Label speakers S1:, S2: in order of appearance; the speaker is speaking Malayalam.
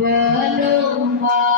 S1: Hare